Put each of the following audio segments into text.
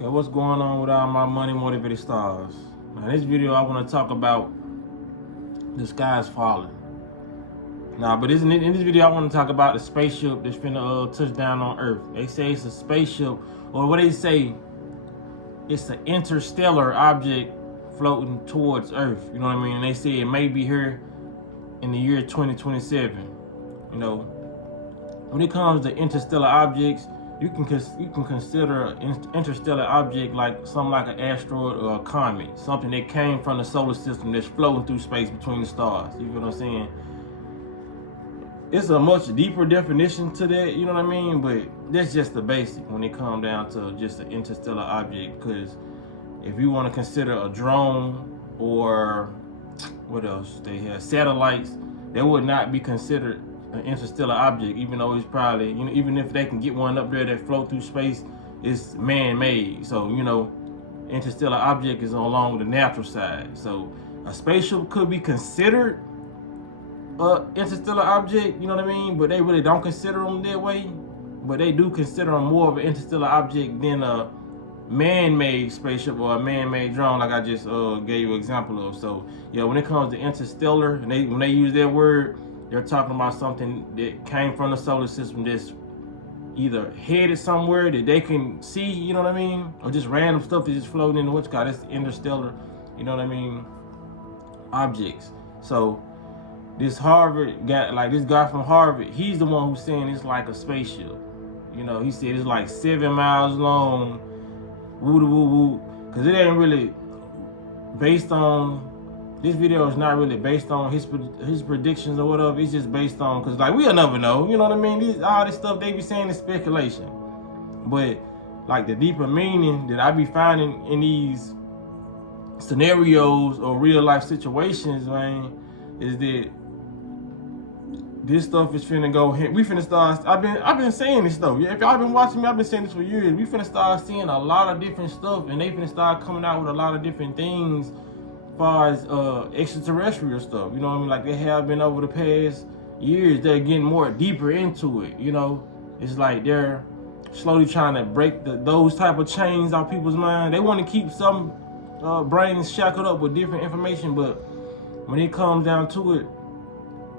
Okay, what's going on with all my money motivated stars? Now, in this video, I want to talk about the sky's falling. Now, but in this video, I want to talk about the spaceship that's finna touch down on Earth. They say it's a spaceship, or what they say, it's an interstellar object floating towards Earth. You know what I mean? And they say it may be here in the year 2027. You know, when it comes to interstellar objects, you can consider an interstellar object like something like an asteroid or a comet, something that came from the solar system that's floating through space between the stars. You know what I'm saying? It's a much deeper definition to that, you know what I mean? But that's just the basic when it comes down to just an interstellar object. Because if you want to consider a drone or what else they have, satellites, that would not be considered an interstellar object, even though it's probably, you know, even if they can get one up there that float through space, it's man-made. So, you know, interstellar object is along the natural side. So a spaceship could be considered a interstellar object, you know what I mean? But they really don't consider them that way. But they do consider them more of an interstellar object than a man-made spaceship or a man-made drone, like I just gave you an example of. So yeah, when it comes to interstellar, and when they use that word, they're talking about something that came from the solar system that's either headed somewhere that they can see, you know what I mean? Or just random stuff that's just floating in the what's called, that's interstellar, you know what I mean, objects. So this Harvard guy, like this guy from Harvard, he's the one who's saying it's like a spaceship. You know, he said it's like 7 miles long, woo-woo-woo, because it ain't really based on, this video is not really based on his predictions or whatever. It's just based on, because like we'll never know, you know what I mean? All this stuff they be saying is speculation. But like the deeper meaning that I be finding in these scenarios or real life situations, man, is that this stuff is finna go. We finna start. I've been saying this though. Yeah, if y'all been watching me, I've been saying this for years. We finna start seeing a lot of different stuff, and they finna start coming out with a lot of different things, as far as extraterrestrial stuff. You know what I mean? Like they have been over the past years. They're getting more deeper into it. You know, it's like they're slowly trying to break those type of chains off people's mind. They want to keep some brains shackled up with different information, but when it comes down to it,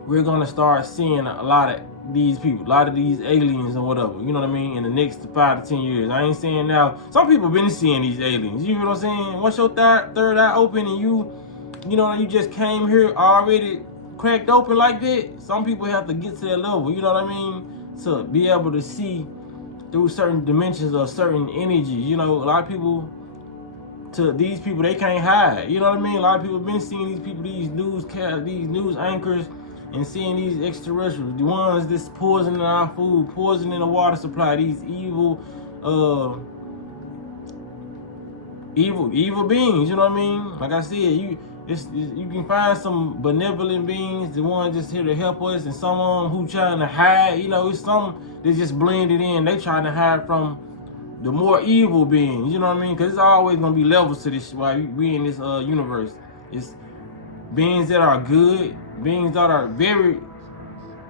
we're gonna start seeing a lot of these people, a lot of these aliens or whatever, you know what I mean, in the next 5 to 10 years. I ain't saying now, some people been seeing these aliens, you know what I'm saying? Once your third eye open and you know, you just came here already cracked open like that, some people have to get to that level, you know what I mean, to be able to see through certain dimensions or certain energy. You know, a lot of people, to these people, they can't hide, you know what I mean? A lot of people been seeing these people, these news anchors, and seeing these extraterrestrials, the ones that's poisoning our food, poisoning the water supply, these evil beings, you know what I mean? Like I said, you can find some benevolent beings, the ones just here to help us, and someone who trying to hide, you know, it's some that's just blended in. They trying to hide from the more evil beings, you know what I mean? Because it's always gonna be levels to this while we in this universe. It's beings that are good, beings that are very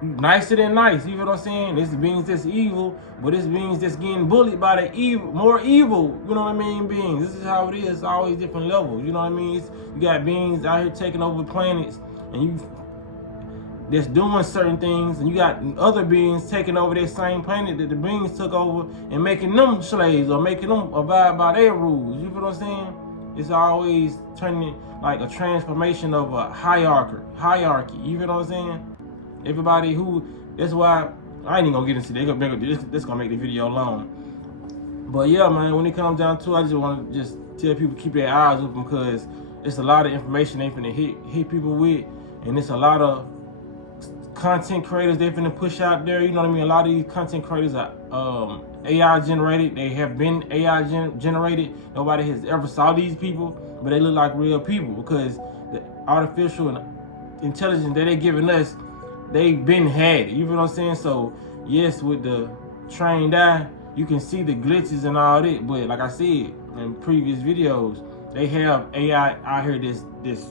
nicer than nice, you know what I'm saying? This beings that's evil, but it's beings that's getting bullied by the more evil, you know what I mean, beings. This is how it is. It's always different levels, you know what I mean? You got beings out here taking over planets, and that's doing certain things, and you got other beings taking over that same planet that the beings took over and making them slaves or making them abide by their rules, you know what I'm saying? It's always turning like a transformation of a hierarchy. You feel what I'm saying? Everybody that's why I ain't even gonna get into this gonna make the video long. But yeah, man, when it comes down to it, I just want to just tell people keep their eyes open, because it's a lot of information they finna hit people with, and it's a lot of content creators they finna push out there. You know what I mean? A lot of these content creators are AI generated. They have been AI generated. Nobody has ever saw these people, but they look like real people, because the artificial intelligence that they're giving us, they've been had it. You know what I'm saying? So yes, with the trained eye, you can see the glitches and all that. But like I said in previous videos, they have AI out here that's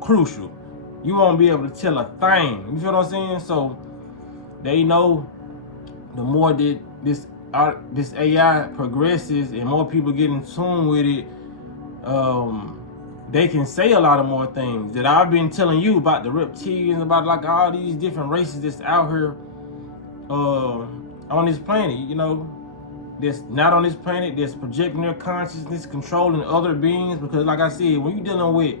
crucial. You won't be able to tell a thing. You feel what I'm saying? So they know the more that this this AI progresses and more people get in tune with it, they can say a lot of more things that I've been telling you about the reptilians, about like all these different races that's out here on this planet, you know, that's not on this planet, that's projecting their consciousness, controlling other beings. Because like I said, when you're dealing with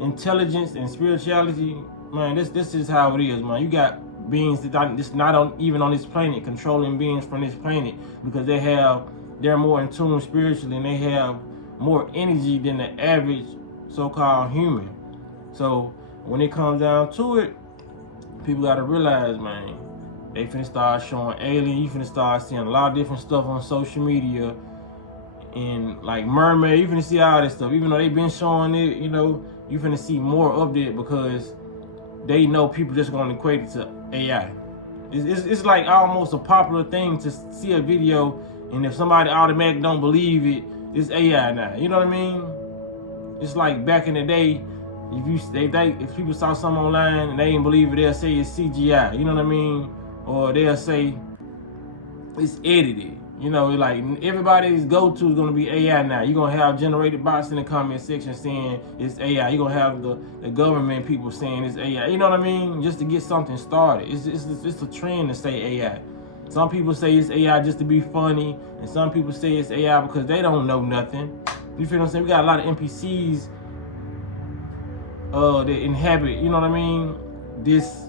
intelligence and spirituality, man, this is how it is, man. You got beings that's not even on this planet, controlling beings from this planet, because they're more in tune spiritually, and they have more energy than the average so-called human. So when it comes down to it, people gotta realize, man, they finna start showing aliens. You finna start seeing a lot of different stuff on social media, and like mermaid, you finna see all this stuff. Even though they've been showing it, you know, you finna see more of it, because they know people just gonna equate it to AI. It's like almost a popular thing to see a video, and if somebody automatically don't believe it, it's AI now. You know what I mean? It's like back in the day, if people saw something online and they didn't believe it, they'll say it's CGI. You know what I mean? Or they'll say it's edited. You know, like everybody's go-to is gonna be AI now. You're gonna have generated bots in the comment section saying it's AI. You're gonna have the government people saying it's AI. You know what I mean? Just to get something started. It's a trend to say AI. Some people say it's AI just to be funny, and some people say it's AI because they don't know nothing. You feel what I'm saying? We got a lot of NPCs that inhabit, you know what I mean, this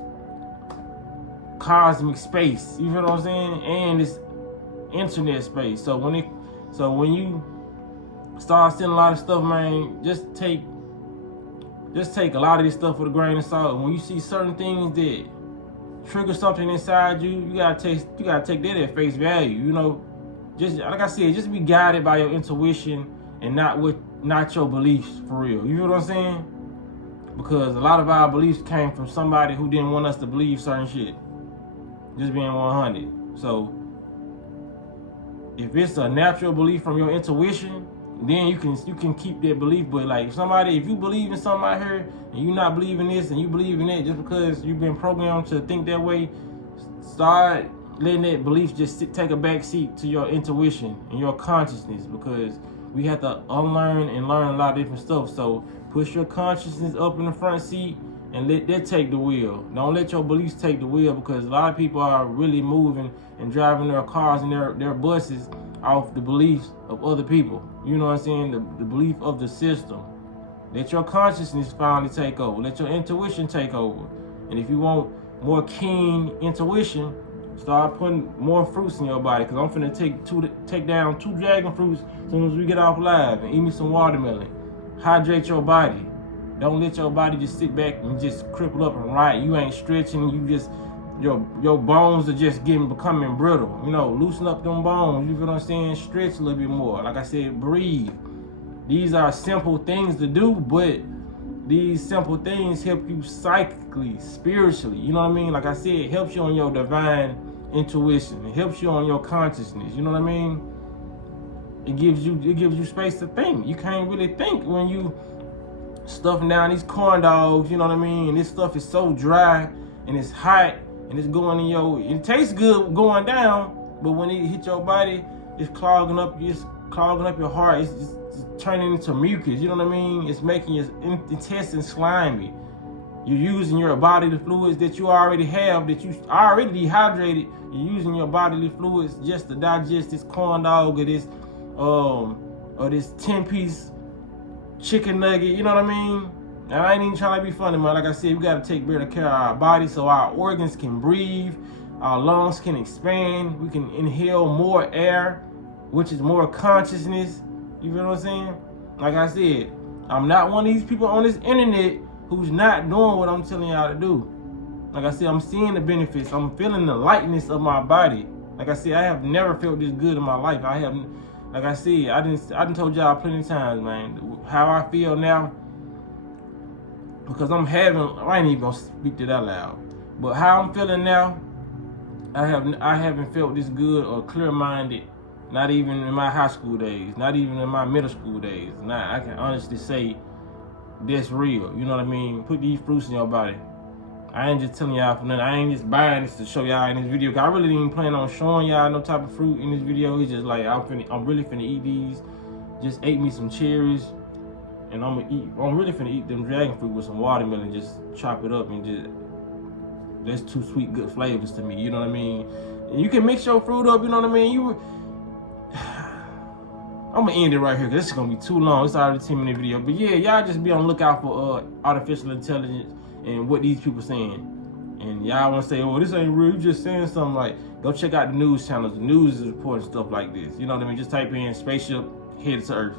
cosmic space. You feel what I'm saying? And this internet space. So when you start seeing a lot of stuff, man, just take a lot of this stuff with a grain of salt. When you see certain things that trigger something inside you, you gotta take that at face value. You know, just like I said, just be guided by your intuition and not your beliefs, for real. You know what I'm saying? Because a lot of our beliefs came from somebody who didn't want us to believe certain shit. Just being 100. So if it's a natural belief from your intuition, then you can keep that belief. But like if you believe in something out here and you not believing this and you believe in that just because you've been programmed to think that way, start letting that belief just take a back seat to your intuition and your consciousness, because we have to unlearn and learn a lot of different stuff. So push your consciousness up in the front seat and let that take the wheel. Don't let your beliefs take the wheel, because a lot of people are really moving and driving their cars and their buses off the beliefs of other people. You know what I'm saying? The belief of the system. Let your consciousness finally take over. Let your intuition take over. And if you want more keen intuition, start putting more fruits in your body. Because I'm finna take down 2 dragon fruits as soon as we get off live, and eat me some watermelon. Hydrate your body. Don't let your body just sit back and just cripple up and rot. You ain't stretching. You just your bones are just becoming brittle. You know, loosen up them bones. You feel what I'm saying? Stretch a little bit more. Like I said, breathe. These are simple things to do, but these simple things help you psychically, spiritually. You know what I mean? Like I said, it helps you on your divine intuition. It helps you on your consciousness. You know what I mean? It gives you space to think. You can't really think when you stuffing down these corn dogs. You know what I mean? And this stuff is so dry and it's hot and it's going in it tastes good going down, but when it hit your body, it's clogging up your heart. It's just turning into mucus. You know what I mean? It's making your intestines slimy. You're using your bodily fluids that you already have, that you already dehydrated. You're using your bodily fluids just to digest this corn dog or this 10-piece chicken nugget. You know what I mean? And I ain't even trying to be funny, man. Like I said, we got to take better care of our body so our organs can breathe, our lungs can expand, we can inhale more air, which is more consciousness. You feel what I'm saying? Like I said, I'm not one of these people on this internet who's not doing what I'm telling y'all to do. Like I said, I'm seeing the benefits. I'm feeling the lightness of my body. Like I said, I have never felt this good in my life. Like I said, I done told y'all plenty of times, man, how I feel now. Because I ain't even gonna speak that out loud. But how I'm feeling now, I haven't felt this good or clear-minded, not even in my high school days, not even in my middle school days. Now I can honestly say that's real. You know what I mean? Put these fruits in your body. I ain't just telling y'all for nothing. I ain't just buying this to show y'all in this video. Cause I really didn't plan on showing y'all no type of fruit in this video. It's just like I'm really finna eat these. Just ate me some cherries, and I'm really finna eat them dragon fruit with some watermelon. Just chop it up and just, that's two sweet good flavors to me. You know what I mean? And you can mix your fruit up. You know what I mean? I'm gonna end it right here because this is gonna be too long. It's already a 10-minute video. But yeah, y'all just be on the lookout for artificial intelligence and what these people saying. And y'all wanna say, oh, this ain't real, you just saying something. Like, go check out the news channels. The news is reporting stuff like this. You know what I mean? Just type in spaceship headed to Earth.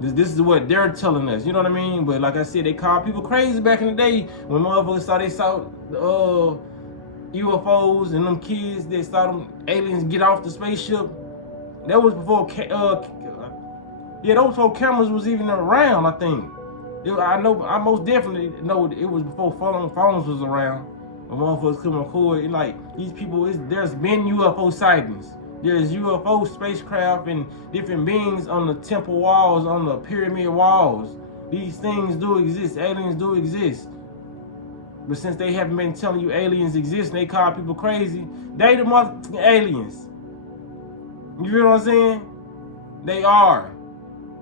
This is what they're telling us. You know what I mean? But like I said, they called people crazy back in the day when motherfuckers saw UFOs and them kids that saw them aliens get off the spaceship. That was before, that was before cameras was even around, I think. I most definitely know it was before phones was around. When motherfuckers couldn't record. And like, these people, there's been UFO sightings. There's UFO spacecraft and different beings on the temple walls, on the pyramid walls. These things do exist. Aliens do exist. But since they haven't been telling you aliens exist and they call people crazy, they the motherfucking aliens. You feel what I'm saying? They are.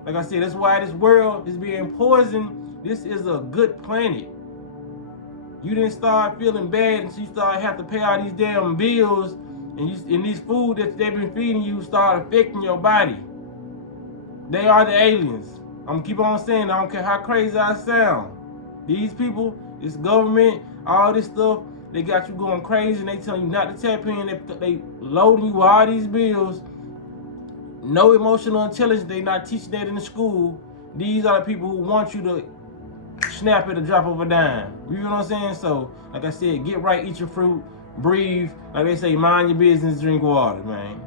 Like I said, that's why this world is being poisoned. This is a good planet. You didn't start feeling bad until you start having to pay all these damn bills, and these food that they've been feeding you start affecting your body. They are the aliens. I'm gonna keep on saying, I don't care how crazy I sound. These people, this government, all this stuff, they got you going crazy and they telling you not to tap in. They loading you with all these bills. No emotional intelligence, they not teaching that in the school. These are the people who want you to snap at a drop of a dime. You know what I'm saying? So, like I said, get right, eat your fruit, breathe. Like they say, mind your business, drink water, man.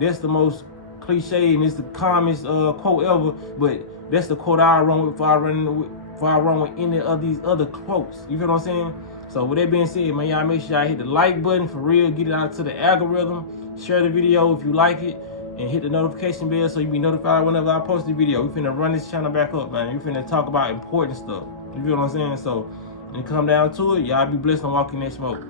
That's the most cliche and it's the calmest quote ever, but that's the quote I run with before I run with any of these other quotes. You feel what I'm saying? So with that being said, man, y'all make sure y'all hit the like button for real, get it out to the algorithm, share the video if you like it, and hit the notification bell so you be notified whenever I post a video. We finna run this channel back up, man. We finna talk about important stuff. You feel what I'm saying? So when it come down to it, y'all be blessed and walk in that smoke.